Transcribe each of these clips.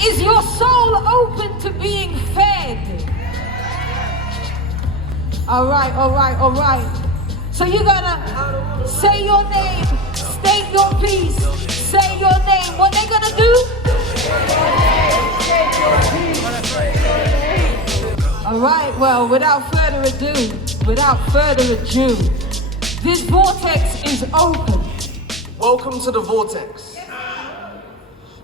Is your soul open to being fed? All right, all right, all right. So you gotta say your name, state your piece, say your name. What they gonna do? All right, well, without further ado, this vortex is open. Welcome to the vortex.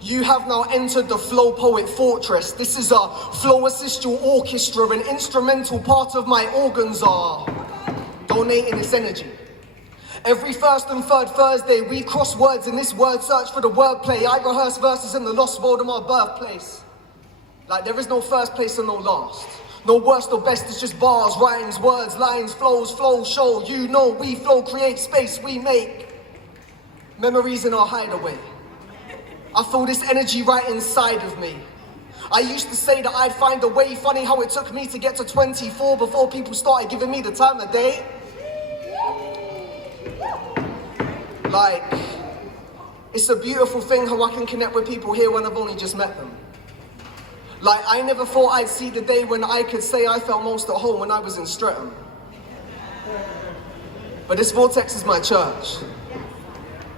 You have now entered the FLO Poet Fortress. This is a flow assistal orchestra. An instrumental part of my organs are donating this energy. Every first and third Thursday, we cross words in this word search for the wordplay. I rehearse verses in the lost world of my birthplace. Like there is no first place and no last. No worst or best, it's just bars, rhymes, words, lines, flows, show. You know we flow, create space, we make memories in our hideaway. I feel this energy right inside of me. I used to say that I'd find a way. Funny how it took me to get to 24 before people started giving me the time of day. Like, it's a beautiful thing how I can connect with people here when I've only just met them. Like, I never thought I'd see the day when I could say I felt most at home when I was in Streatham. But this vortex is my church.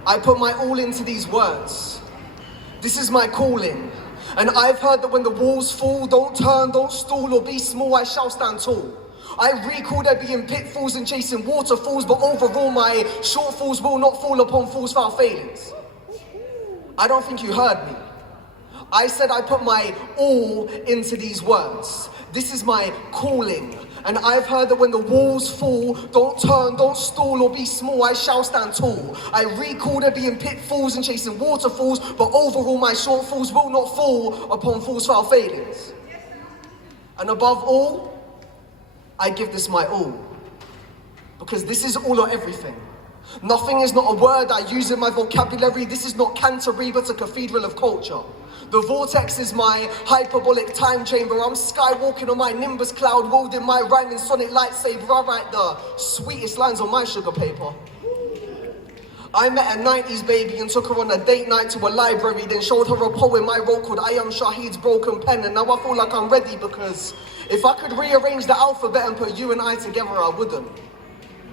I put my all into these words. This is my calling. And I've heard that when the walls fall, don't turn, don't stall or be small, I shall stand tall. I recall there being pitfalls and chasing waterfalls, but overall my shortfalls will not fall upon fools' foul failings. I don't think you heard me. I said I put my all into these words. This is my calling. And I've heard that when the walls fall, don't turn, don't stall or be small, I shall stand tall. I recall there being pitfalls and chasing waterfalls, but overall my shortfalls will not fall upon fools' foul failings. And above all, I give this my all. Because this is all or everything. Nothing is not a word I use in my vocabulary. This is not Canterbury, but a cathedral of culture. The vortex is my hyperbolic time chamber. I'm skywalking on my nimbus cloud, wielding my rhyming sonic lightsaber. I write the sweetest lines on my sugar paper. I met a 90s baby and took her on a date night to a library, then showed her a poem I wrote called I.am.Shahid's Broken Pen, and now I feel like I'm ready because if I could rearrange the alphabet and put you and I together, I wouldn't.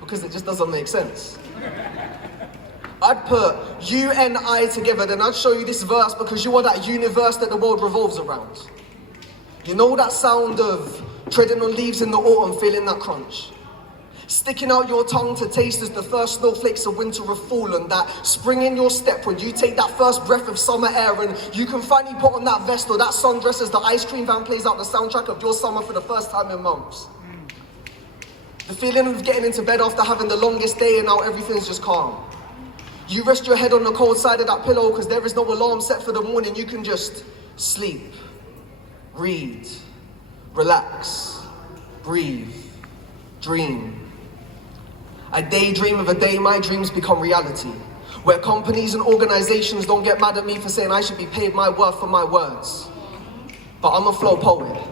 Because it just doesn't make sense. I'd put you and I together, then I'd show you this verse because you are that universe that the world revolves around. You know that sound of treading on leaves in the autumn, feeling that crunch? Sticking out your tongue to taste as the first snowflakes of winter have fallen. That spring in your step when you take that first breath of summer air and you can finally put on that vest or that sundress as the ice cream van plays out the soundtrack of your summer for the first time in months. The feeling of getting into bed after having the longest day and now everything's just calm. You rest your head on the cold side of that pillow because there is no alarm set for the morning. You can just sleep, read, relax, breathe, dream. I daydream of a day my dreams become reality, where companies and organizations don't get mad at me for saying I should be paid my worth for my words. But I'm a flow poet.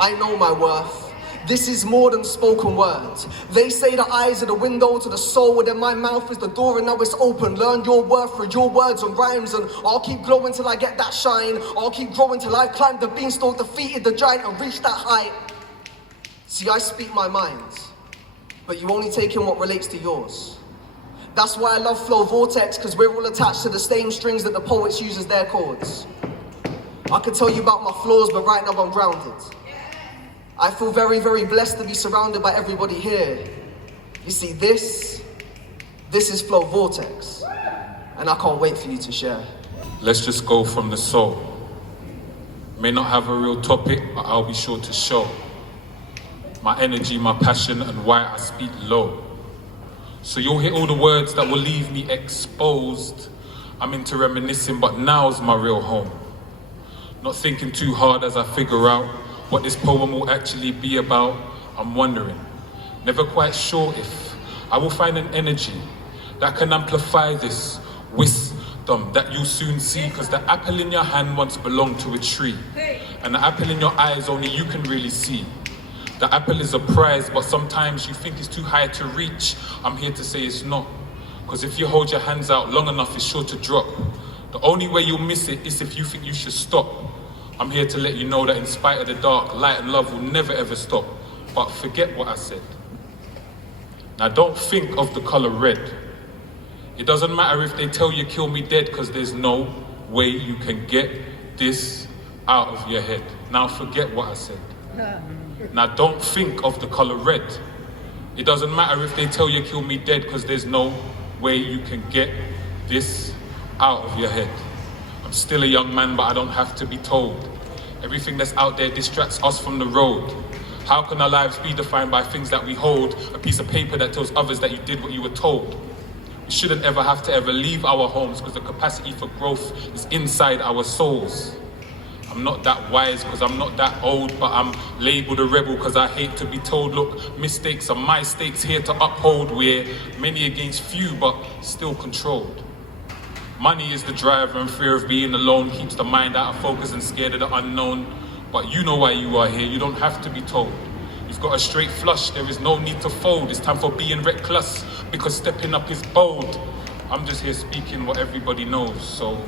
I know my worth. This is more than spoken words. They say the eyes are the window to the soul, and then my mouth is the door and now it's open. Learn your worth through your words and rhymes, and I'll keep glowing till I get that shine. I'll keep growing till I've climbed the beanstalk, defeated the giant and reached that height. See, I speak my mind, but you only take in what relates to yours. That's why I love FLO Vortex, because we're all attached to the same strings that the poets use as their chords. I could tell you about my flaws, but right now I'm grounded. I feel very, very blessed to be surrounded by everybody here. You see, this is FLO Vortex, and I can't wait for you to share. Let's just go from the soul. May not have a real topic, but I'll be sure to show my energy, my passion, and why I speak low. So you'll hear all the words that will leave me exposed. I'm into reminiscing, but now's my real home. Not thinking too hard as I figure out what this poem will actually be about. I'm wondering, never quite sure if I will find an energy that can amplify this wisdom that you'll soon see, because the apple in your hand once belonged to a tree, and the apple in your eyes only you can really see. The apple is a prize, but sometimes you think it's too high to reach. I'm here to say it's not, because if you hold your hands out long enough, it's sure to drop. The only way you'll miss it is if you think you should stop. I'm here to let you know that in spite of the dark, light and love will never ever stop. But forget what I said. Now don't think of the color red. It doesn't matter if they tell you kill me dead, because there's no way you can get this out of your head. Now forget what I said. Now don't think of the color red. It doesn't matter if they tell you kill me dead, because there's no way you can get this out of your head. I'm still a young man, but I don't have to be told. Everything that's out there distracts us from the road. How can our lives be defined by things that we hold? A piece of paper that tells others that you did what you were told. We shouldn't ever have to ever leave our homes, because the capacity for growth is inside our souls. I'm not that wise because I'm not that old, but I'm labeled a rebel because I hate to be told, look, mistakes are my stakes here to uphold. We're many against few, but still controlled. Money is the driver, and fear of being alone keeps the mind out of focus and scared of the unknown. But you know why you are here, you don't have to be told. You've got a straight flush, there is no need to fold. It's time for being reckless, because stepping up is bold. I'm just here speaking what everybody knows, so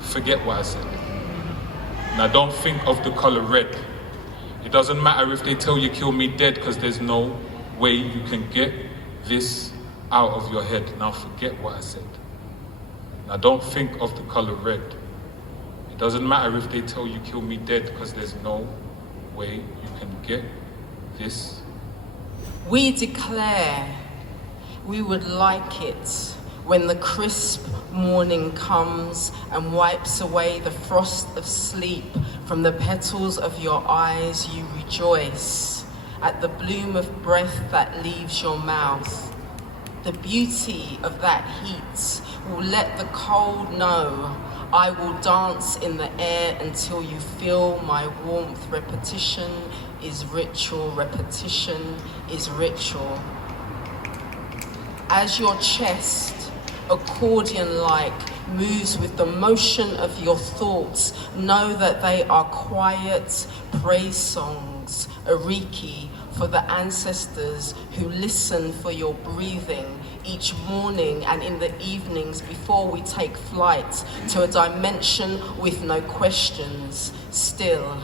forget what I said. Now don't think of the color red. It doesn't matter if they tell you kill me dead, because there's no way you can get this out of your head. Now forget what I said. Now don't think of the color red. It doesn't matter if they tell you kill me dead, because there's no way you can get this. We declare we would like it when the crisp morning comes and wipes away the frost of sleep from the petals of your eyes. You rejoice at the bloom of breath that leaves your mouth. The beauty of that heat will let the cold know. I will dance in the air until you feel my warmth. Repetition is ritual. Repetition is ritual. As your chest, accordion-like, moves with the motion of your thoughts, know that they are quiet praise songs, a reiki for the ancestors who listen for your breathing each morning and in the evenings before we take flight to a dimension with no questions. Still,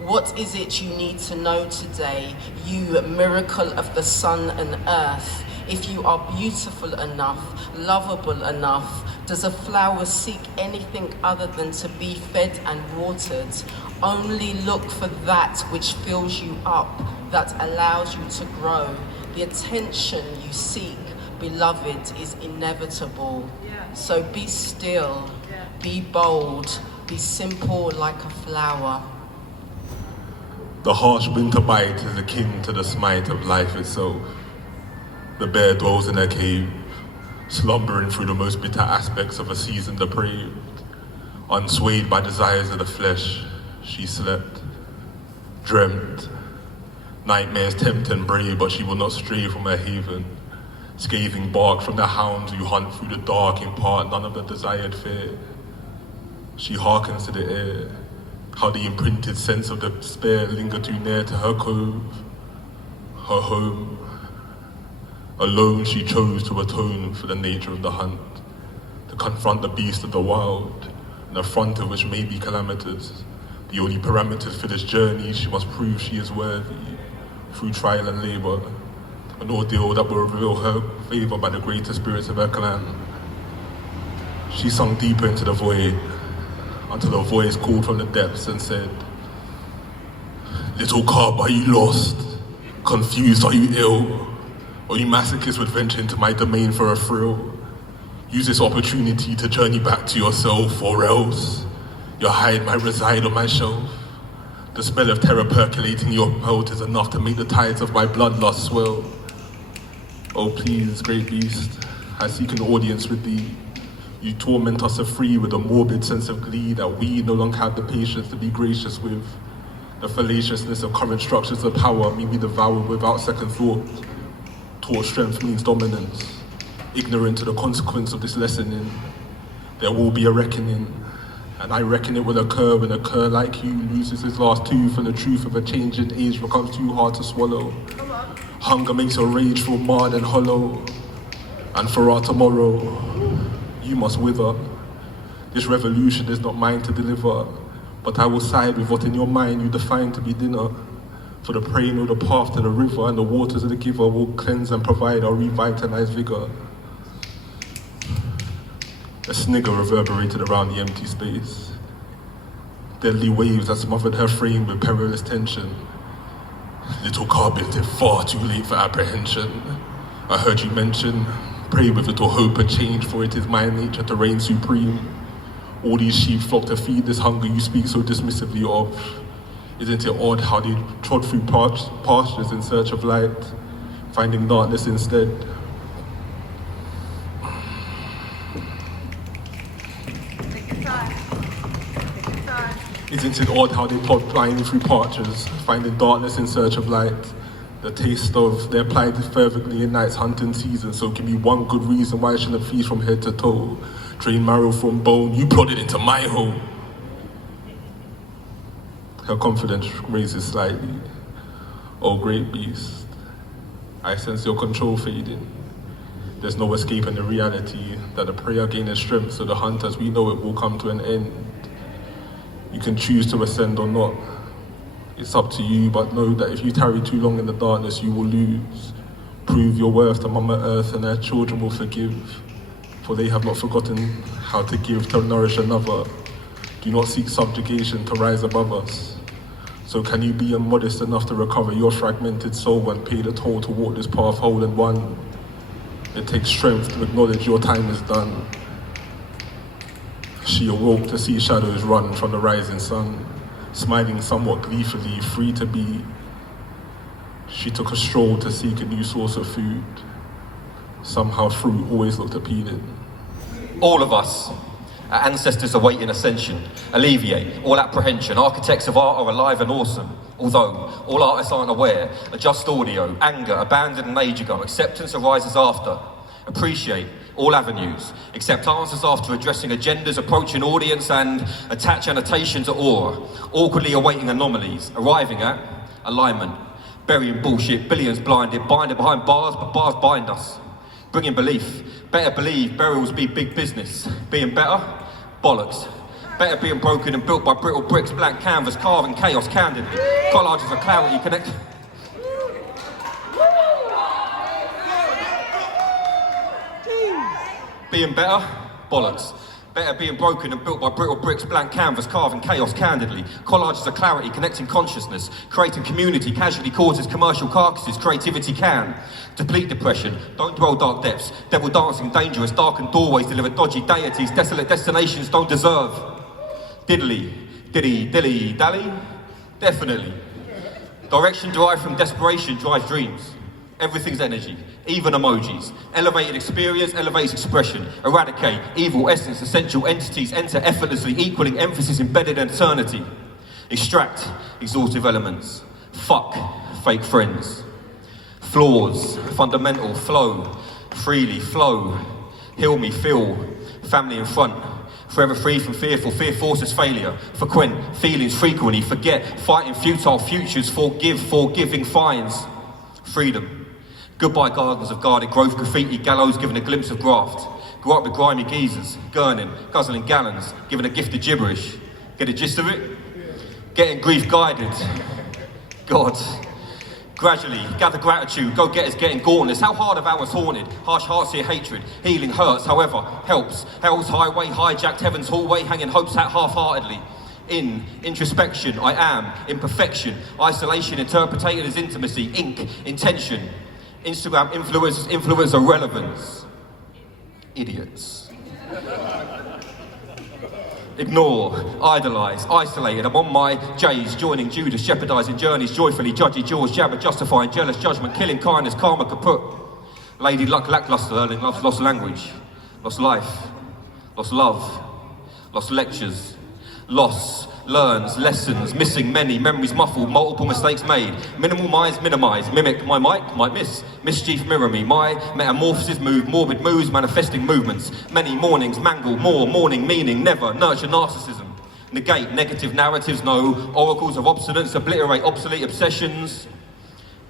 what is it you need to know today, you miracle of the sun and earth? If you are beautiful enough, lovable enough, does a flower seek anything other than to be fed and watered? Only look for that which fills you up, that allows you to grow. The attention you seek, beloved, is inevitable. So be still, be bold, be simple like a flower. The harsh winter bite is akin to the smite of life itself. The bear dwells in her cave, slumbering through the most bitter aspects of a season depraved. Unswayed by desires of the flesh, she slept, dreamt. Nightmares tempt and brave, but she will not stray from her haven. Scathing bark from the hounds who hunt through the dark impart none of the desired fear. She hearkens to the air, how the imprinted sense of despair linger too near to her cove, her home. Alone she chose to atone for the nature of the hunt, to confront the beast of the wild, an affront of which may be calamitous. The only parameters for this journey, she must prove she is worthy, through trial and labor, an ordeal that will reveal her favor by the greater spirits of her clan. She sunk deeper into the void, until a voice called from the depths and said, "Little carp, are you lost? Confused, are you ill? Or you masochists would venture into my domain for a thrill? Use this opportunity to journey back to yourself, or else your hide might reside on my shelf. The spell of terror percolating your pelt is enough to make the tides of my bloodlust swell. Oh please, great beast, I seek an audience with thee. You torment us afree with a morbid sense of glee that we no longer have the patience to be gracious with. The fallaciousness of current structures of power may be devoured without second thought. Taught strength means dominance. Ignorant to the consequence of this lessoning, there will be a reckoning, and I reckon it will occur when a cur like you loses his last tooth and the truth of a changing age becomes too hard to swallow. Hunger makes your rage feel marred and hollow, and for our tomorrow, you must wither. This revolution is not mine to deliver. But I will side with what in your mind you define to be dinner. For the prey know the path to the river, and the waters of the giver will cleanse and provide our revitalized vigor. A snigger reverberated around the empty space. Deadly waves that smothered her frame with perilous tension. Little carpet, if far too late for apprehension. I heard you mention, pray with little hope of change, for it is my nature to reign supreme. All these sheep flock to feed this hunger you speak so dismissively of. Isn't it odd how they trod through pastures in search of light, finding darkness instead? Isn't it odd how they plod blindly through pastures, finding darkness in search of light? The taste of their plight is fervently in night's hunting season, so give me one good reason why I shouldn't feast from head to toe. Drain marrow from bone, you plodded into my hole. Her confidence raises slightly. Oh great beast, I sense your control fading. There's no escaping the reality that the prey are gaining strength, so the hunt as we know it will come to an end. You can choose to ascend or not. It's up to you, but know that if you tarry too long in the darkness, you will lose. Prove your worth to Mama Earth, and her children will forgive, for they have not forgotten how to give to nourish another. Do not seek subjugation to rise above us. So can you be immodest enough to recover your fragmented soul and pay the toll to walk this path whole and one? It takes strength to acknowledge your time is done. She awoke to see shadows run from the rising sun, smiling somewhat gleefully, free to be. She took a stroll to seek a new source of food. Somehow fruit always looked appealing. All of us, our ancestors awaiting ascension, alleviate all apprehension. Architects of art are alive and awesome, although all artists aren't aware. Adjust audio, anger, abandon an age ago. Acceptance arises after. Appreciate all avenues. Accept answers after addressing agendas, approaching audience, and attach annotation to aura. Awkwardly awaiting anomalies, arriving at alignment. Burying bullshit, billions blinded, binding behind bars, but bars bind us. Bringing belief. Better believe burials be big business. Being better? Bollocks. Better being broken and built by brittle bricks, blank canvas, carving chaos candidly. Collages of clarity connect. Being better? Bollocks. Better being broken and built by brittle bricks, blank canvas, carving chaos candidly. Collages of clarity, connecting consciousness. Creating community casually causes commercial carcasses. Creativity can deplete depression. Don't dwell dark depths. Devil dancing, dangerous. Darkened doorways deliver dodgy deities. Desolate destinations don't deserve. Diddly, diddy, dilly, dally? Definitely. Direction derived from desperation drives dreams. Everything's energy, even emojis. Elevated experience, elevates expression. Eradicate evil essence, essential entities enter effortlessly, equaling emphasis embedded in eternity. Extract exhaustive elements. Fuck fake friends. Flaws, fundamental, flow, freely, flow. Heal me, feel, family in front. Forever free from fearful, fear forces failure. Frequent, feelings frequently, forget, fighting futile futures, forgive, forgiving fines. Freedom. Goodbye gardens of guarded growth, graffiti, gallows giving a glimpse of graft. Grew up with grimy geezers, gurning, guzzling gallons, giving a gift of gibberish. Get the gist of it? Getting grief guided. God. Gradually, gather gratitude, go-getters getting gauntlet. How hard have ours haunted? Harsh hearts hear hatred, healing hurts, however, helps. Hell's highway, hijacked heaven's hallway, hanging hopes hat half-heartedly. Introspection, I am, imperfection. Isolation, interpreted as intimacy, ink, intention. Instagram influencer relevance. Idiots. Ignore, idolise, isolated. I'm on my J's, joining Judas, jeopardising journeys joyfully, judgy jaws, jabber, justifying jealous judgment, killing kindness, karma kaput. Lady luck, lackluster, learning lost language, lost life, lost love, lost lectures, loss, learns, lessons, missing many, memories muffled, multiple mistakes made, minimal minds minimise, mimic my mic, might miss, mischief mirror me, my metamorphosis move, morbid moves, manifesting movements, many mornings, mangle, more, morning, meaning, never, nurture narcissism, negate negative narratives, no, oracles of obstinance, obliterate obsolete obsessions,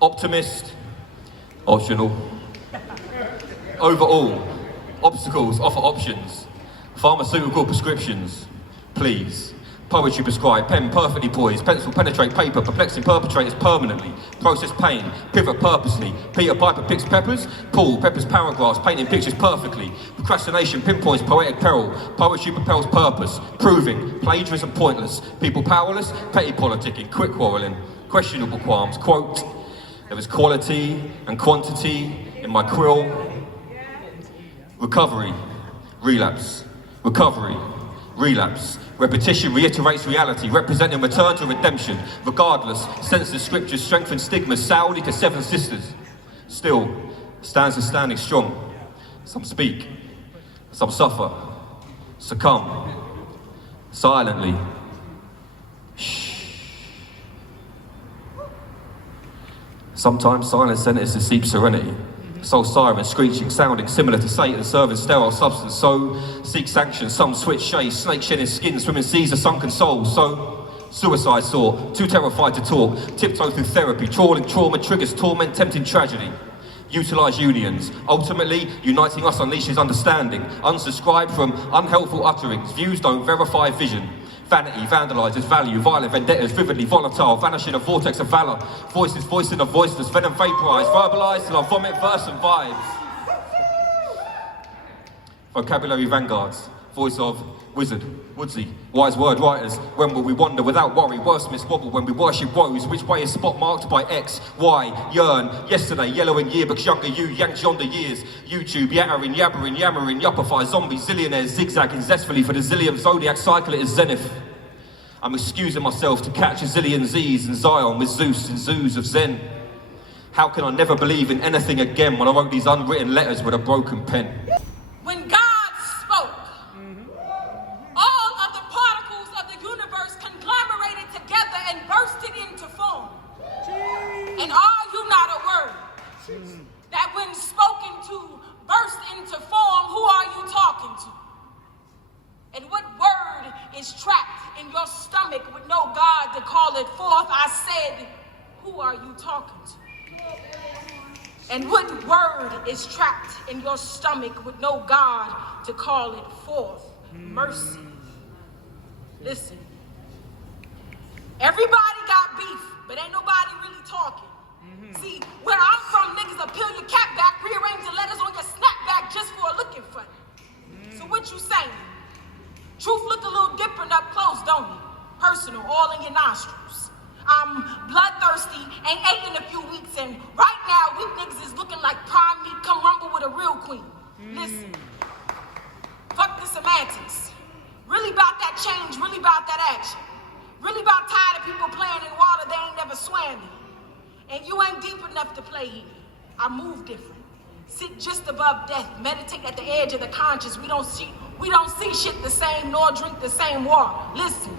optimist, optional, overall, obstacles offer options, pharmaceutical prescriptions, please. Poetry prescribed, pen perfectly poised, pencil penetrate paper, perplexing perpetrators permanently, process pain, pivot purposely, Peter Piper picks peppers, Paul peppers paragraphs, painting pictures perfectly, procrastination pinpoints poetic peril, poetry propels purpose, proving, plagiarism pointless, people powerless, petty politicking, quick quarrelling, questionable qualms, quote, there is quality and quantity in my quill, recovery, relapse, recovery, relapse. Repetition reiterates reality, representing return to redemption. Regardless, senseless scriptures strengthen stigmas, Saudi to seven sisters. Still, stands are standing strong. Some speak, some suffer, succumb, silently. Shh. Sometimes silence enters to seek serenity. Soul siren, screeching, sounding similar to Satan, serving sterile substance. So seek sanction, some switch shades, snake shedding skin, swimming seas of sunken souls. So suicide sought, too terrified to talk, tiptoe through therapy, trawling trauma triggers, torment, tempting tragedy. Utilise unions, ultimately uniting us unleashes understanding. Unsubscribe from unhelpful utterings, views don't verify vision. Vanity vandalises value, violent vendettas, vividly volatile, vanishing a vortex of valour. Voices voicing the voiceless, venom vaporised, verbalised till I vomit verse and vibes. Vocabulary vanguards, voice of wizard, woodsy, wise word writers. When will we wander without worry? Wordsmiths wobble when we worship woes. Which way is spot marked by X, Y, yearn? Yesterday, yellowing yearbooks, younger you, yanked yonder years. YouTube, yattering, yabbering, yammering, yuppify, zombies, zillionaires, zigzagging zestfully for the zillion zodiac cycle at its zenith. I'm excusing myself to catch a zillion Z's in Zion with Zeus and zoos of Zen. How can I never believe in anything again when I wrote these unwritten letters with a broken pen? When God spoke, all of the particles of the universe conglomerated together and bursted into form. And are you not aware that when spoken to, burst into form, who are you talking to? And what word is trapped in your stomach with no God to call it forth? I said, who are you talking to? And what word is trapped in your stomach with no God to call it forth? Mercy. Listen. Everybody got beef, but ain't nobody really talking. See, where I'm from, niggas will peel your cap back, rearrange the letters on your snapback just for a looking funny. So what you saying? Truth look a little different up close, don't it? Personal, all in your nostrils. I'm bloodthirsty, ain't ate in a few weeks, and right now, we niggas is looking like prime meat, come rumble with a real queen. Listen, fuck the semantics. Really about that change, really about that action. Really about tired of people playing in water they ain't never swam in. And you ain't deep enough to play here. I move different. Sit just above death, meditate at the edge of the conscious. We don't see shit the same, nor drink the same water. Listen.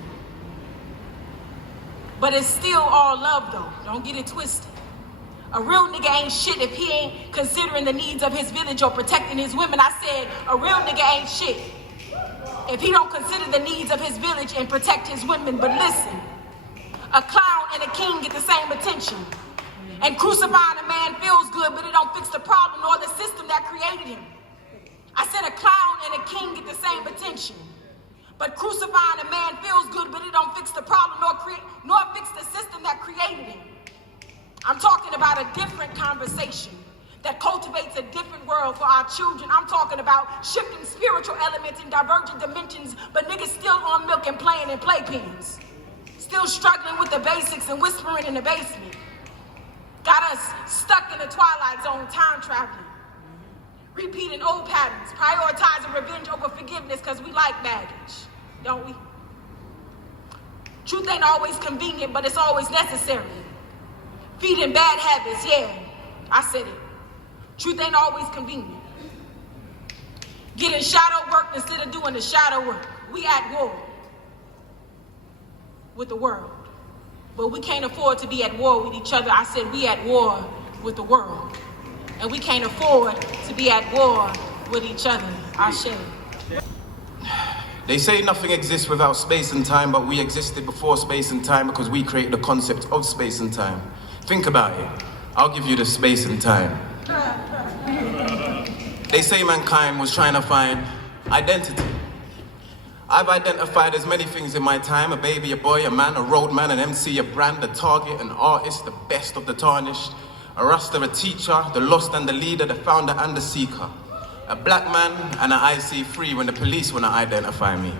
But it's still all love though, don't get it twisted. A real nigga ain't shit if he ain't considering the needs of his village or protecting his women. I said, a real nigga ain't shit if he don't consider the needs of his village and protect his women. But listen, a clown and a king get the same attention. And crucifying a man feels good, but it don't fix the problem or the system that created him. I said a clown and a king get the same attention. But crucifying a man feels good, but it don't fix the problem nor fix the system that created him. I'm talking about a different conversation that cultivates a different world for our children. I'm talking about shifting spiritual elements in divergent dimensions, but niggas still on milk and playing in playpens. Still struggling with the basics and whispering in the basement. Got us stuck in the twilight zone, time traveling. Repeating old patterns, prioritizing revenge over forgiveness because we like baggage, don't we? Truth ain't always convenient, but it's always necessary. Feeding bad habits, yeah, I said it. Truth ain't always convenient. Getting shadow work instead of doing the shadow work. We at war with the world. But we can't afford to be at war with each other. I said we at war with the world. And we can't afford to be at war with each other. I said. They say nothing exists without space and time, but we existed before space and time because we created the concept of space and time. Think about it. I'll give you the space and time. They say mankind was trying to find identity. I've identified as many things in my time: a baby, a boy, a man, a roadman, an MC, a brand, a target, an artist, the best of the tarnished, a rasta, a teacher, the lost and the leader, the founder and the seeker, a black man and an IC3 when the police want to identify me.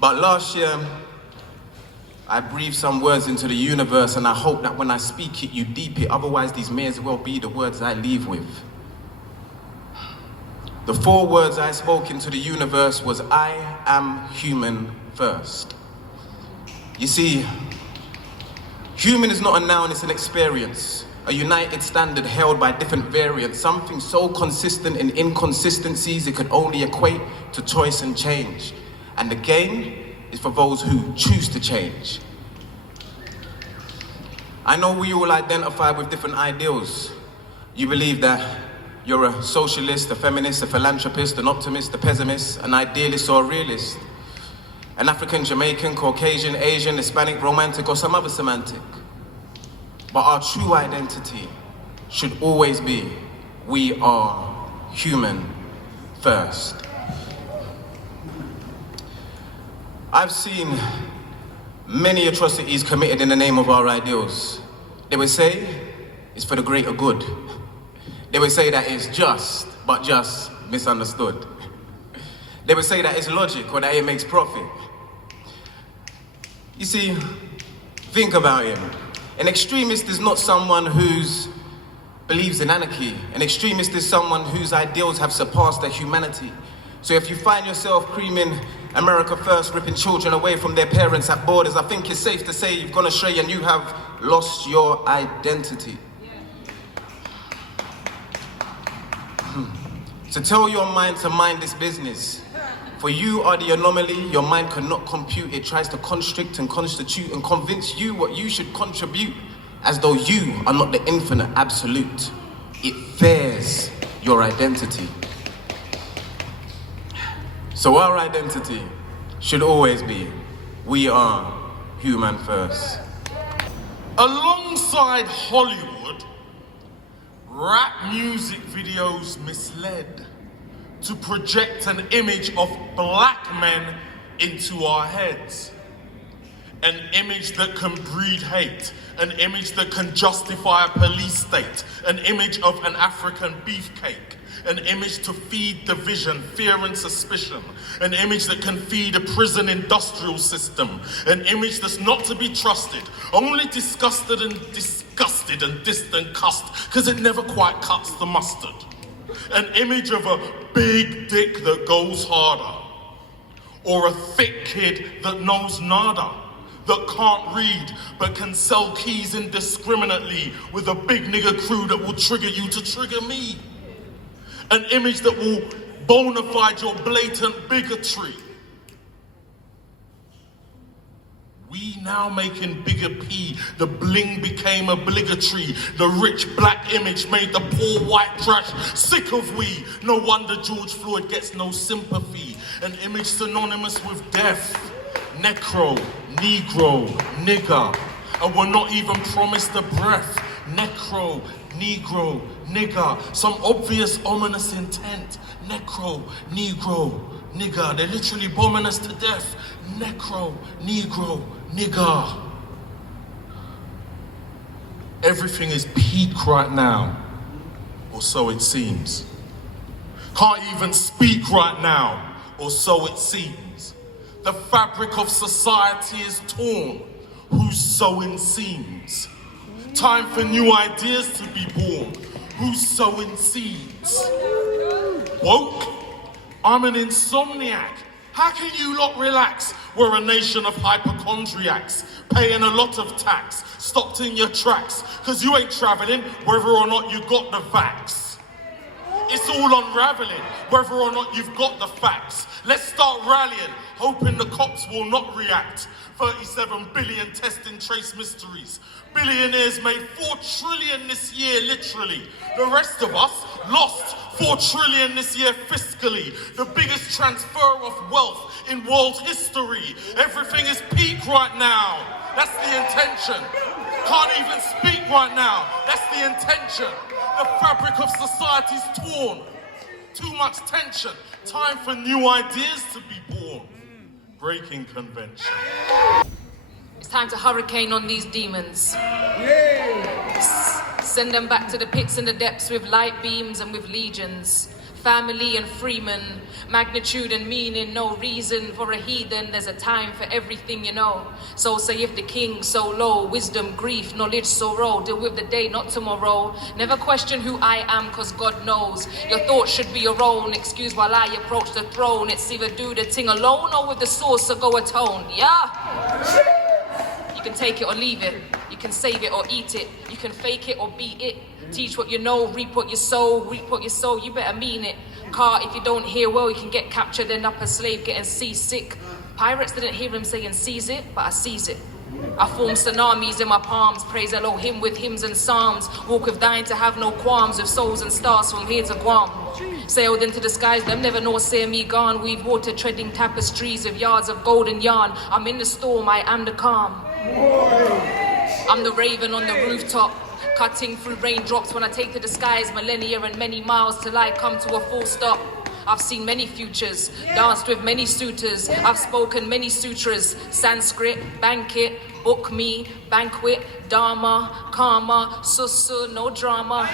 But last year, I breathed some words into the universe, and I hope that when I speak it, you deep it. Otherwise, these may as well be the words I leave with. The 4 words I spoke into the universe was, I am human first. You see, human is not a noun, it's an experience. A united standard held by different variants. Something so consistent in inconsistencies it could only equate to choice and change. And the game is for those who choose to change. I know we all identify with different ideals. You believe that you're a socialist, a feminist, a philanthropist, an optimist, a pessimist, an idealist or a realist. An African, Jamaican, Caucasian, Asian, Hispanic, romantic or some other semantic. But our true identity should always be, we are human first. I've seen many atrocities committed in the name of our ideals. They would say it's for the greater good. They would say that it's just, but just misunderstood. They would say that it's logic or that it makes profit. You see, think about it. An extremist is not someone who believes in anarchy. An extremist is someone whose ideals have surpassed their humanity. So if you find yourself screaming America first, ripping children away from their parents at borders, I think it's safe to say you've gone astray and you have lost your identity. So tell your mind to mind this business. For you are the anomaly, your mind cannot compute. It tries to constrict and constitute and convince you what you should contribute, as though you are not the infinite absolute. It fears your identity. So our identity should always be, we are human first. Alongside Hollywood, rap music videos misled to project an image of black men into our heads. An image that can breed hate, an image that can justify a police state, an image of an African beefcake, an image to feed division, fear and suspicion, an image that can feed a prison industrial system, an image that's not to be trusted, only disgusted and distant cussed, because it never quite cuts the mustard. An image of a big dick that goes harder, or a thick kid that knows nada, that can't read but can sell keys indiscriminately with a big nigger crew that will trigger you to trigger me. An image that will bona fide your blatant bigotry. We now making bigger P, the bling became obligatory. The rich black image made the poor white trash sick of we. No wonder George Floyd gets no sympathy. An image synonymous with death. Necro, Negro, nigger. And we're not even promised a breath. Necro, Negro, nigger. Some obvious ominous intent. Necro, Negro, nigger. They're literally bombing us to death. Necro, Negro, nigger. Everything is peak right now, or so it seems. Can't even speak right now, or so it seems. The fabric of society is torn, whose sewing seams. Time for new ideas to be born, whose sowing seeds. Woke? I'm an insomniac. How can you lot relax? We're a nation of hypochondriacs, paying a lot of tax, stopped in your tracks, cause you ain't traveling whether or not you got the vax. It's all unraveling, whether or not you've got the facts. Let's start rallying, hoping the cops will not react. 37 billion test and trace mysteries. Billionaires made 4 trillion this year, literally. The rest of us lost 4 trillion this year fiscally. The biggest transfer of wealth in world history. Everything is peak right now. That's the intention. Can't even speak right now. That's the intention. The fabric of society's torn. Too much tension. Time for new ideas to be born. Breaking convention. It's time to hurricane on these demons. Send them back to the pits and the depths with light beams and with legions. Family and freemen, magnitude and meaning, no reason for a heathen. There's a time for everything, you know. So saith the king, so low, wisdom, grief, knowledge, sorrow. Deal with the day, not tomorrow. Never question who I am, cause God knows. Your thoughts should be your own. Excuse while I approach the throne. It's either do the thing alone or with the source, so go atone. Yeah. You can take it or leave it. You can save it or eat it. You can fake it or beat it. Teach what you know, reap what you sow, reap what you sow, you better mean it. Car, if you don't hear well, you can get captured, end up a slave, getting seasick. Pirates didn't hear him saying seize it, but I seize it. I form tsunamis in my palms, praise Elohim with hymns and psalms. Walk with thine to have no qualms, with souls and stars from here to Guam. Sailed into the skies, them never nor see me gone. Weave water treading tapestries of yards of golden yarn. I'm in the storm, I am the calm. I'm the raven on the rooftop, cutting through raindrops when I take to the skies, millennia and many miles till I come to a full stop. I've seen many futures, danced with many suitors, I've spoken many sutras, Sanskrit, banquet, book me, banquet, dharma, karma, susu, no drama.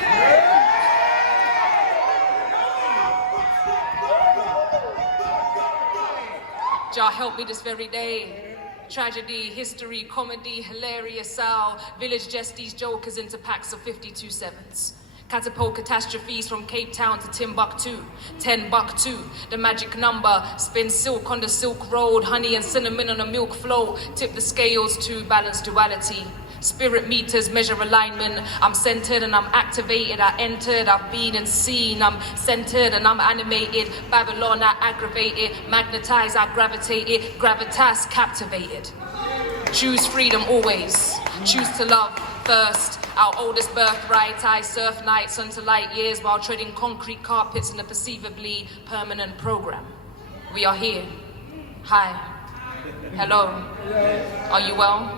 Jah help me this very day. Tragedy, history, comedy, hilarious sow. Village jestes, jokers into packs of 52 sevens. Catapult catastrophes from Cape Town to Timbuktu. 10 buck 2, the magic number. Spin silk on the silk road. Honey and cinnamon on a milk flow. Tip the scales to balance duality. Spirit meters measure alignment. I'm centered and I'm activated. I entered, I've been and seen. I'm centered and I'm animated. Babylon, I aggravated. Magnetize, I gravitated. Gravitas, captivated. Choose freedom always. Choose to love first. Our oldest birthright. I surf nights unto light years while treading concrete carpets in a perceivably permanent program. We are here. Hi. Hello. Are you well?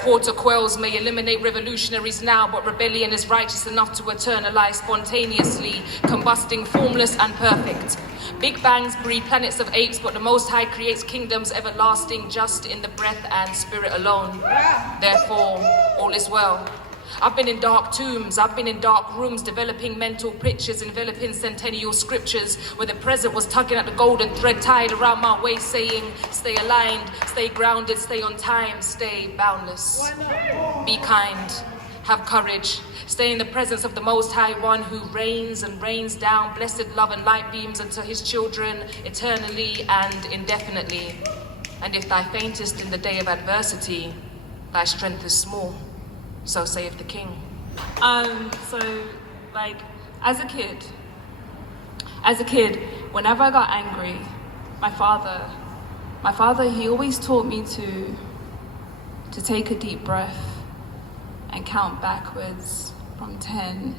Quarter quells may eliminate revolutionaries now, but rebellion is righteous enough to eternalize spontaneously, combusting, formless and perfect. Big bangs breed planets of apes, but the Most High creates kingdoms everlasting just in the breath and spirit alone. Therefore, all is well. I've been in dark tombs, I've been in dark rooms, developing mental pictures, enveloping centennial scriptures, where the present was tugging at the golden thread tied around my waist, saying, stay aligned, stay grounded, stay on time, stay boundless. Be kind, have courage, stay in the presence of the Most High One who reigns and rains down blessed love and light beams unto his children eternally and indefinitely. And if thou faintest in the day of adversity, thy strength is small. So saith the king. So, like, as a kid, whenever I got angry, my father, he always taught me to take a deep breath and count backwards from 10,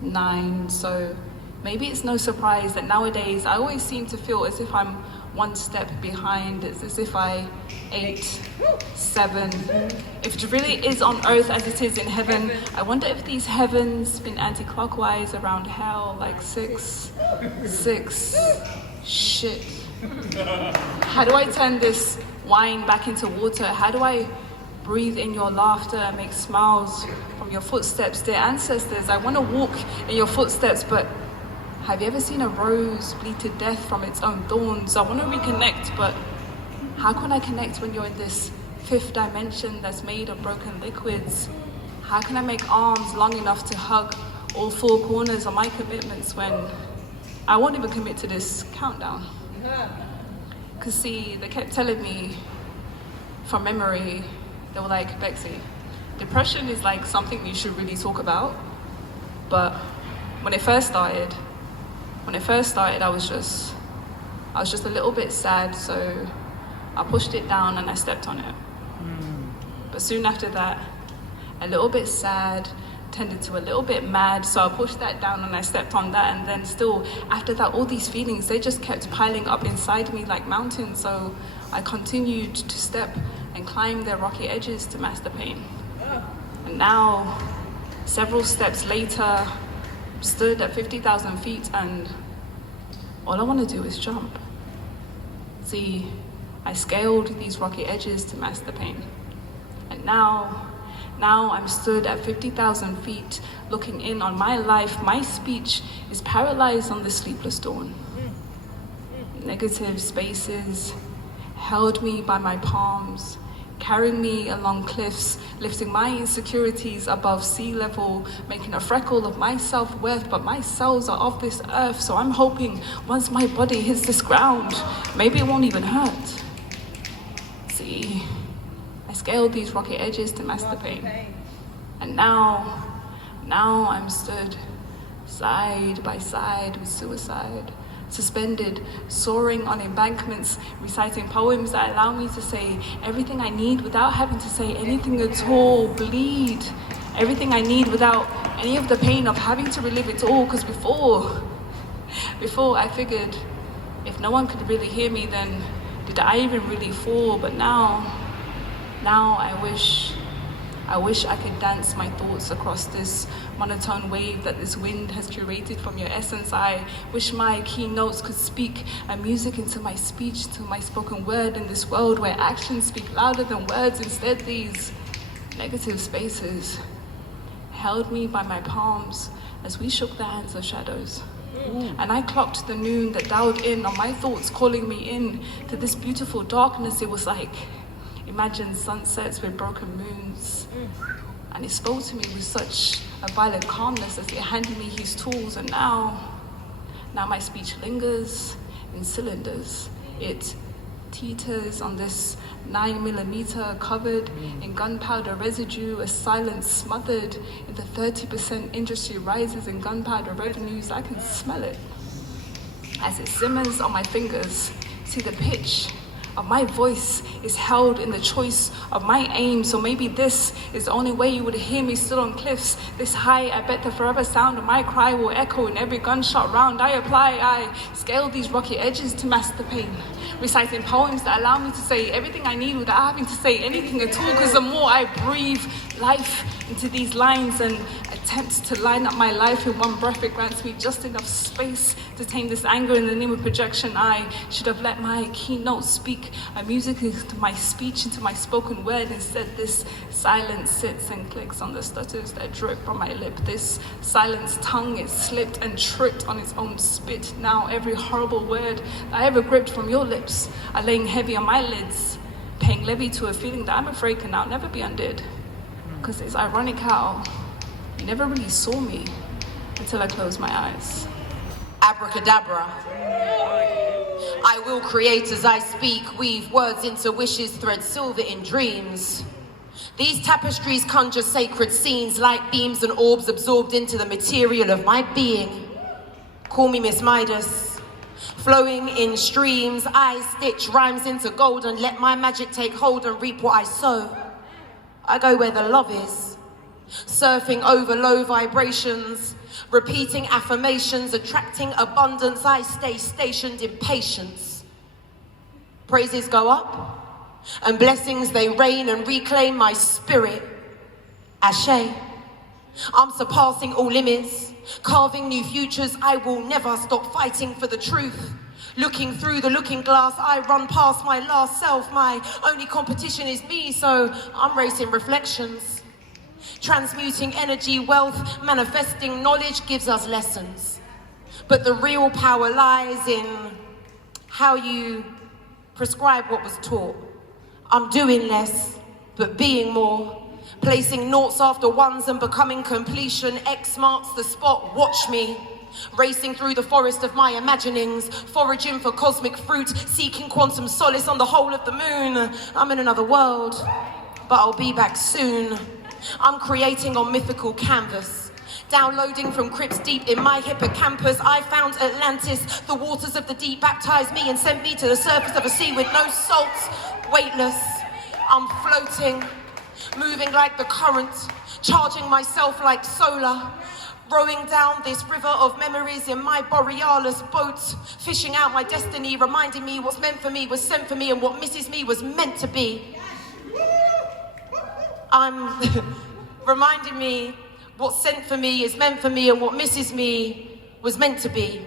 9. So maybe it's no surprise that nowadays I always seem to feel as if I'm one step behind. It's as if I 8, 7. If it really is on earth as it is in heaven, I wonder if these heavens spin anti-clockwise around hell, like 6. Shit. How do I turn this wine back into water? How do I breathe in your laughter and make smiles from your footsteps? Dear ancestors, I want to walk in your footsteps, but have you ever seen a rose bleed to death from its own thorns? I want to reconnect, but how can I connect when you're in this 5th dimension that's made of broken liquids? How can I make arms long enough to hug all 4 corners of my commitments when I won't even commit to this countdown? Because see, they kept telling me from memory, they were like, Bexy, depression is like something you should really talk about. But when it first started, I was just a little bit sad, so I pushed it down and I stepped on it. But soon after that, a little bit sad tended to a little bit mad, so I pushed that down and I stepped on that, and then still after that, all these feelings, they just kept piling up inside me like mountains, so I continued to step and climb their rocky edges to mask the pain. And now, several steps later, stood at 50,000 feet and all I want to do is jump. See, I scaled these rocky edges to mask the pain. And now I'm stood at 50,000 feet, looking in on my life. My speech is paralyzed on the sleepless dawn. Negative spaces held me by my palms, carrying me along cliffs, lifting my insecurities above sea level, making a freckle of my self-worth, but my cells are of this earth, so I'm hoping once my body hits this ground, maybe it won't even hurt. See, I scaled these rocky edges to mask the pain. And now I'm stood side by side with suicide, suspended, soaring on embankments, reciting poems that allow me to say everything I need without having to say anything at all, bleed everything I need without any of the pain of having to relive it all, because before I figured if no one could really hear me, then did I even really fall? But now I wish I could dance my thoughts across this monotone wave that this wind has curated from your essence. I wish my keynotes could speak a music into my speech, to my spoken word in this world where actions speak louder than words. Instead, these negative spaces held me by my palms as we shook the hands of shadows. And I clocked the noon that dialed in on my thoughts, calling me in to this beautiful darkness. It was like, imagine sunsets with broken moons. And he spoke to me with such a violent calmness as he handed me his tools. And now my speech lingers in cylinders. It teeters on this 9mm covered in gunpowder residue, a silence smothered in the 30% industry rises in gunpowder revenues. I can smell it as it simmers on my fingers. See, the pitch of my voice is held in the choice of my aim. So maybe this is the only way you would hear me still on cliffs this high. I bet the forever sound of my cry will echo in every gunshot round. I scale these rocky edges to mask the pain, reciting poems that allow me to say everything I need without having to say anything at all. Because the more I breathe life into these lines and attempt to line up my life in one breath, it grants me just enough space to tame this anger in the name of projection. I should have let my keynote speak a music into my speech, into my spoken word. Instead, this silence sits and clicks on the stutters that drip from my lip. This silenced tongue is slipped and tripped on its own spit. Now every horrible word I ever gripped from your lips are laying heavy on my lids, paying levy to a feeling that I'm afraid can now never be undid. Because it's ironic how you never really saw me until I closed my eyes. Abracadabra. I will create as I speak, weave words into wishes, thread silver in dreams. These tapestries conjure sacred scenes, light beams and orbs absorbed into the material of my being. Call me Miss Midas. Flowing in streams, I stitch rhymes into gold and let my magic take hold and reap what I sow. I go where the love is, surfing over low vibrations, repeating affirmations, attracting abundance. I stay stationed in patience. Praises go up, and blessings they rain and reclaim my spirit. Ashe. I'm surpassing all limits, carving new futures. I will never stop fighting for the truth. Looking through the looking glass, I run past my last self. My only competition is me, so I'm racing reflections. Transmuting energy, wealth, manifesting knowledge gives us lessons. But the real power lies in how you prescribe what was taught. I'm doing less, but being more. Placing noughts after ones and becoming completion. X marks the spot, watch me. Racing through the forest of my imaginings, foraging for cosmic fruit, seeking quantum solace on the whole of the moon. I'm in another world, but I'll be back soon. I'm creating on mythical canvas, downloading from crypts deep in my hippocampus. I found Atlantis, the waters of the deep baptized me and sent me to the surface of a sea with no salt, weightless. I'm floating, moving like the current, charging myself like solar. Rowing down this river of memories in my borealis boat, fishing out my destiny, reminding me what's meant for me was sent for me and what misses me was meant to be. I'm reminding me what's sent for me is meant for me and what misses me was meant to be.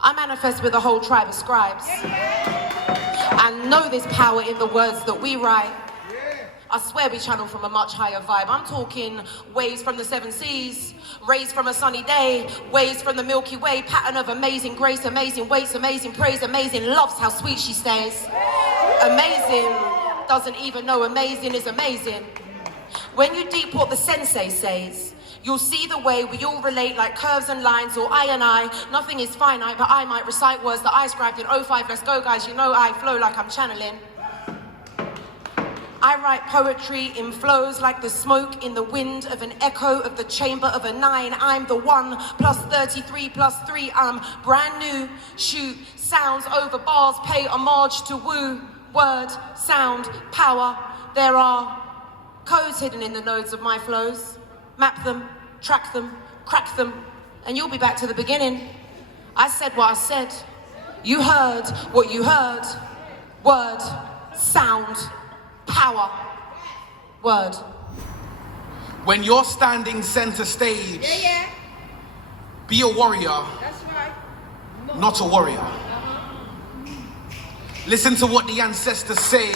I manifest with a whole tribe of scribes. And know there's power in the words that we write. I swear we channel from a much higher vibe. I'm talking waves from the 7 seas, rays from a sunny day, waves from the Milky Way, pattern of amazing grace, amazing weights, amazing praise, amazing loves how sweet she stays. Amazing doesn't even know amazing is amazing. When you deep what the sensei says, you'll see the way we all relate like curves and lines, or I and I. Nothing is finite, but I might recite words that I scribed in 05. Let's go, guys. You know I flow like I'm channeling. I write poetry in flows like the smoke in the wind of an echo of the chamber of a 9. I'm the 1 plus 33 plus 3. I'm brand new. Shoot sounds over bars. Pay homage to woo. Word, sound, power. There are codes hidden in the nodes of my flows. Map them, track them, crack them, and you'll be back to the beginning. I said what I said. You heard what you heard. Word, sound, power. Word. When you're standing center stage, be a warrior, not a warrior. Listen to what the ancestors say.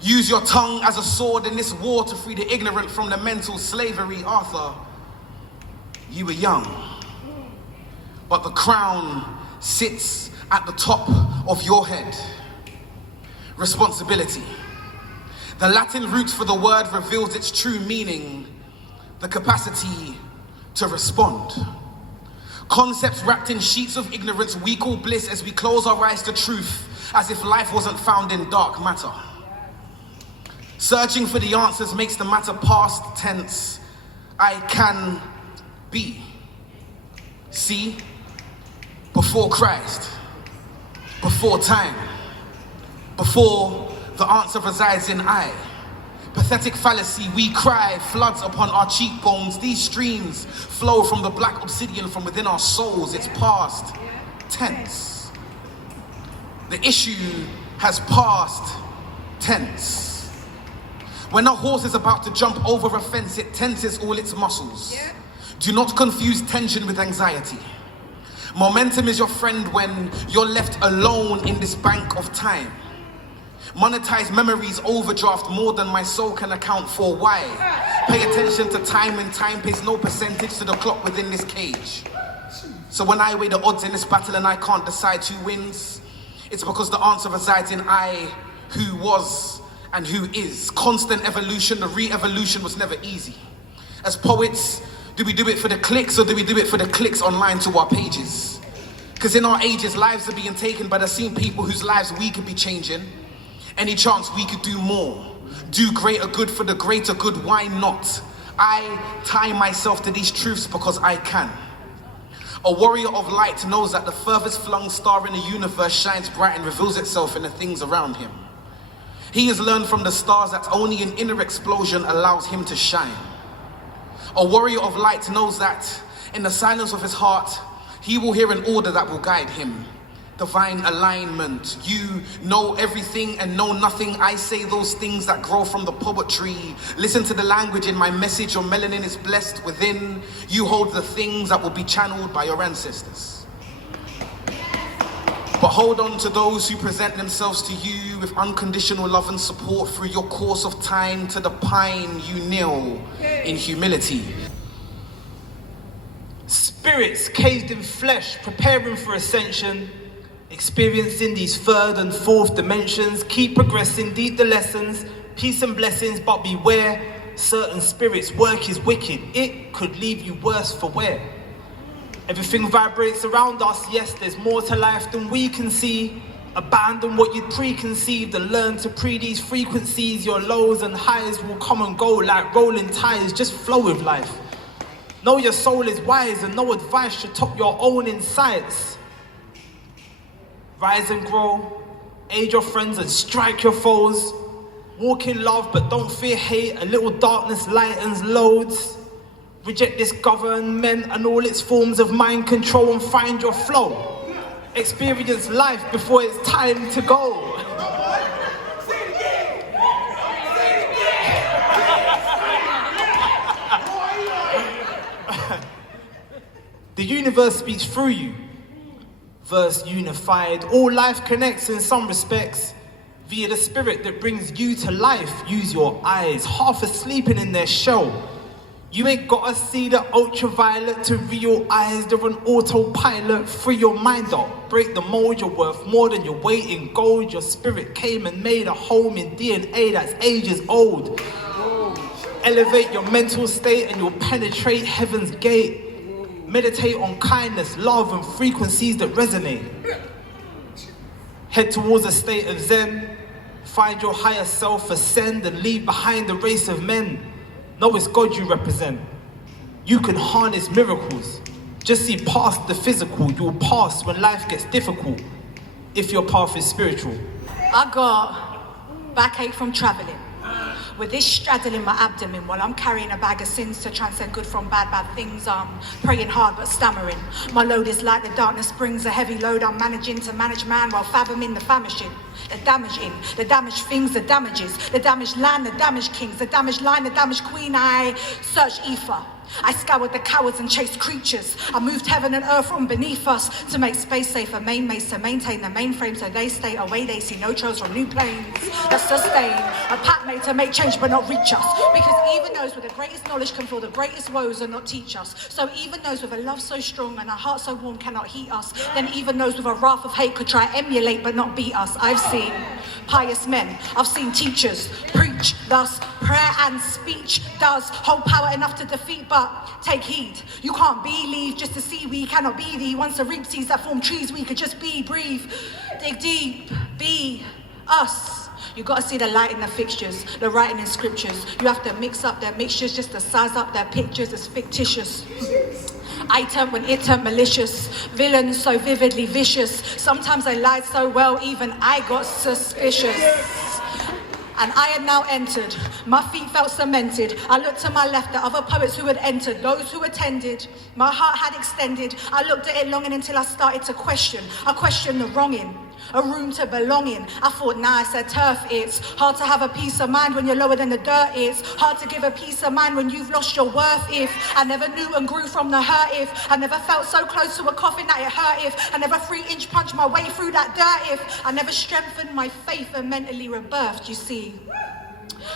Use your tongue as a sword in this war to free the ignorant from the mental slavery. Arthur, you were young, but the crown sits at the top of your head. Responsibility. The Latin root for the word reveals its true meaning, the capacity to respond. Concepts wrapped in sheets of ignorance we call bliss as we close our eyes to truth, as if life wasn't found in dark matter. Searching for the answers makes the matter past tense. I can be. See? Before Christ. Before time. Before the answer resides in I. Pathetic fallacy, we cry, floods upon our cheekbones. These streams flow from the black obsidian from within our souls. It's past tense. The issue has past tense. When a horse is about to jump over a fence, it tenses all its muscles. Do not confuse tension with anxiety. Momentum is your friend when you're left alone in this bank of time. Monetize memories overdraft more than my soul can account for. Why? Pay attention to time, and time pays no percentage to the clock within this cage. So when I weigh the odds in this battle and I can't decide who wins, it's because the answer resides in I, who was and who is. Constant evolution, the re-evolution was never easy. As poets, do we do it for the clicks, or do we do it for the clicks online to our pages? Because in our ages, lives are being taken by the same people whose lives we could be changing. Any chance we could do more, do greater good for the greater good, why not? I tie myself to these truths because I can. A warrior of light knows that the furthest flung star in the universe shines bright and reveals itself in the things around him. He has learned from the stars that only an inner explosion allows him to shine. A warrior of light knows that in the silence of his heart, he will hear an order that will guide him. Divine alignment. You know everything and know nothing. I say those things that grow from the poetry. Listen to the language in my message. Your melanin is blessed within. You hold the things that will be channeled by your ancestors. But hold on to those who present themselves to you with unconditional love and support through your course of time. To the pine you kneel in humility. Spirits caged in flesh, preparing for ascension. Experiencing these third and fourth dimensions, keep progressing, deep the lessons, peace and blessings, but beware, certain spirits' work is wicked, it could leave you worse for wear. Everything vibrates around us, yes, there's more to life than we can see. Abandon what you'd preconceived and learn to pre these frequencies. Your lows and highs will come and go like rolling tires, just flow with life. Know your soul is wise and no advice should top your own insights. Rise and grow, aid your friends and strike your foes. Walk in love but don't fear hate, a little darkness lightens loads. Reject this government and all its forms of mind control and find your flow. Experience life before it's time to go. The universe speaks through you. verse unified. All life connects in some respects via the spirit that brings you to life. Use your eyes, half asleep and in their shell. You ain't gotta see the ultraviolet to realize they're on autopilot. Free your mind up, break the mold. You're worth more than your weight in gold. Your spirit came and made a home in DNA that's ages old. Elevate your mental state and you'll penetrate heaven's gate. Meditate on kindness, love and frequencies that resonate. Head towards a state of zen. Find your higher self, ascend and leave behind the race of men. Know it's God you represent. You can harness miracles. Just see past the physical. You'll pass when life gets difficult, if your path is spiritual. I got backache from traveling, with this straddling my abdomen while I'm carrying a bag of sins to transcend good from bad things. I'm praying hard but stammering. My load is like the darkness brings a heavy load. I'm managing to manage man while fathoming the famishing. The damaging, the damaged things, the damages, the damaged land, the damaged kings, the damaged line, the damaged queen. I search ether. I scoured the cowards and chased creatures. I moved heaven and earth from beneath us to make space safer. Main mace to maintain the mainframe so they stay away. They see no trails from new planes that sustain. A pact made to make change but not reach us. Because even those with the greatest knowledge can feel the greatest woes and not teach us. So even those with a love so strong and a heart so warm cannot heat us. Then even those with a wrath of hate could try emulate but not beat us. I've seen pious men, I've seen teachers preach thus. Prayer and speech does hold power enough to defeat, but take heed. You can't believe just to see. We cannot be thee. Once the reap seeds that form trees, we could just be, breathe, dig deep, be us. You gotta see the light in the fixtures, the writing in scriptures. You have to mix up their mixtures just to size up their pictures. It's fictitious. I turned when it turned malicious. Villains so vividly vicious. Sometimes I lied so well, even I got suspicious. And I had now entered. My feet felt cemented. I looked to my left at other poets who had entered, those who attended. My heart had extended. I looked at it longing until I started to question. I questioned the wronging, a room to belong in. I thought, nah, it's a turf. It's hard to have a peace of mind when you're lower than the dirt. It's hard to give a peace of mind when you've lost your worth. If I never knew and grew from the hurt, if I never felt so close to a coffin that it hurt, if I never 3-inch punched my way through that dirt, if I never strengthened my faith and mentally rebirthed, you see.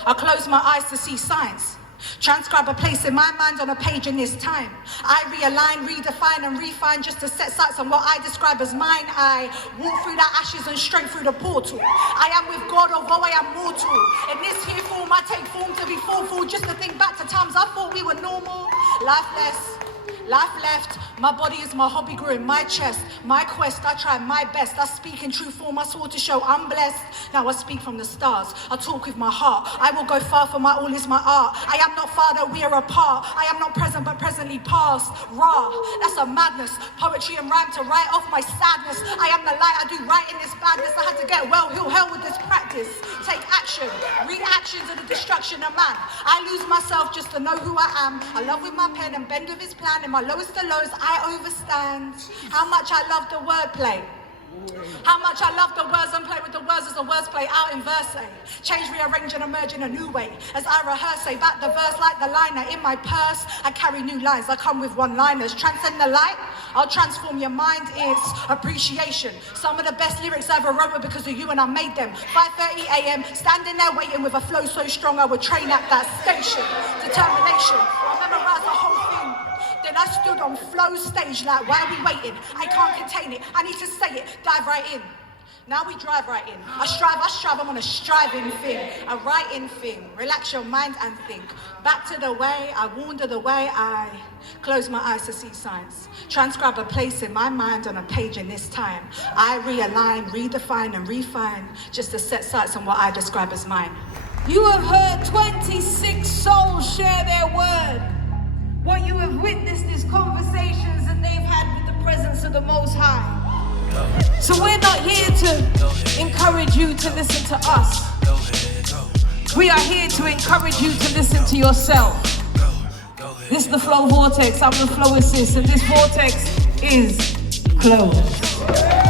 I closed my eyes to see signs. Transcribe a place in my mind on a page in this time. I realign, redefine and refine just to set sights on what I describe as mine. I walk through the ashes and straight through the portal. I am with God although I am mortal. In this here form I take form to be thoughtful, just to think back to times I thought we were normal. Lifeless, life left, my body is my hobby, grew in my chest. My quest, I try my best. I speak in true form, I swore to show I'm blessed. Now I speak from the stars, I talk with my heart. I will go far for my all is my art. I am not far, though we are apart. I am not present, but presently past. Raw, that's a madness. Poetry and rhyme to write off my sadness. I am the light, I do right in this badness. I had to get well, heal hell with this practice. Take action, reaction to the destruction of man. I lose myself just to know who I am. I love with my pen and bend with his plan. In my lowest of lows, I overstand. How much I love the wordplay. How much I love the words and play with the words as the words play out in verse. Change, rearrange and emerge in a new way. As I rehearse, say back the verse like the liner in my purse. I carry new lines, I come with one-liners. Transcend the light, I'll transform your mind. It's appreciation. Some of the best lyrics I ever wrote were because of you and I made them. 5:30 a.m, standing there waiting with a flow so strong I would train at that station. Determination, I'll memorize the whole thing. Then I stood on flow stage like, why are we waiting? I can't contain it, I need to say it, dive right in. Now we drive right in. I strive, I'm on a striving thing. A writing thing, relax your mind and think. Back to the way, I wander the way, I close my eyes to see signs. Transcribe a place in my mind on a page in this time. I realign, redefine and refine, just to set sights on what I describe as mine. You have heard 26 souls share their word. What you have witnessed is conversations that they've had with the presence of the Most High. So we're not here to encourage you to listen to us. We are here to encourage you to listen to yourself. This is the FLO Vortex, I'm the flow assist, and this vortex is closed.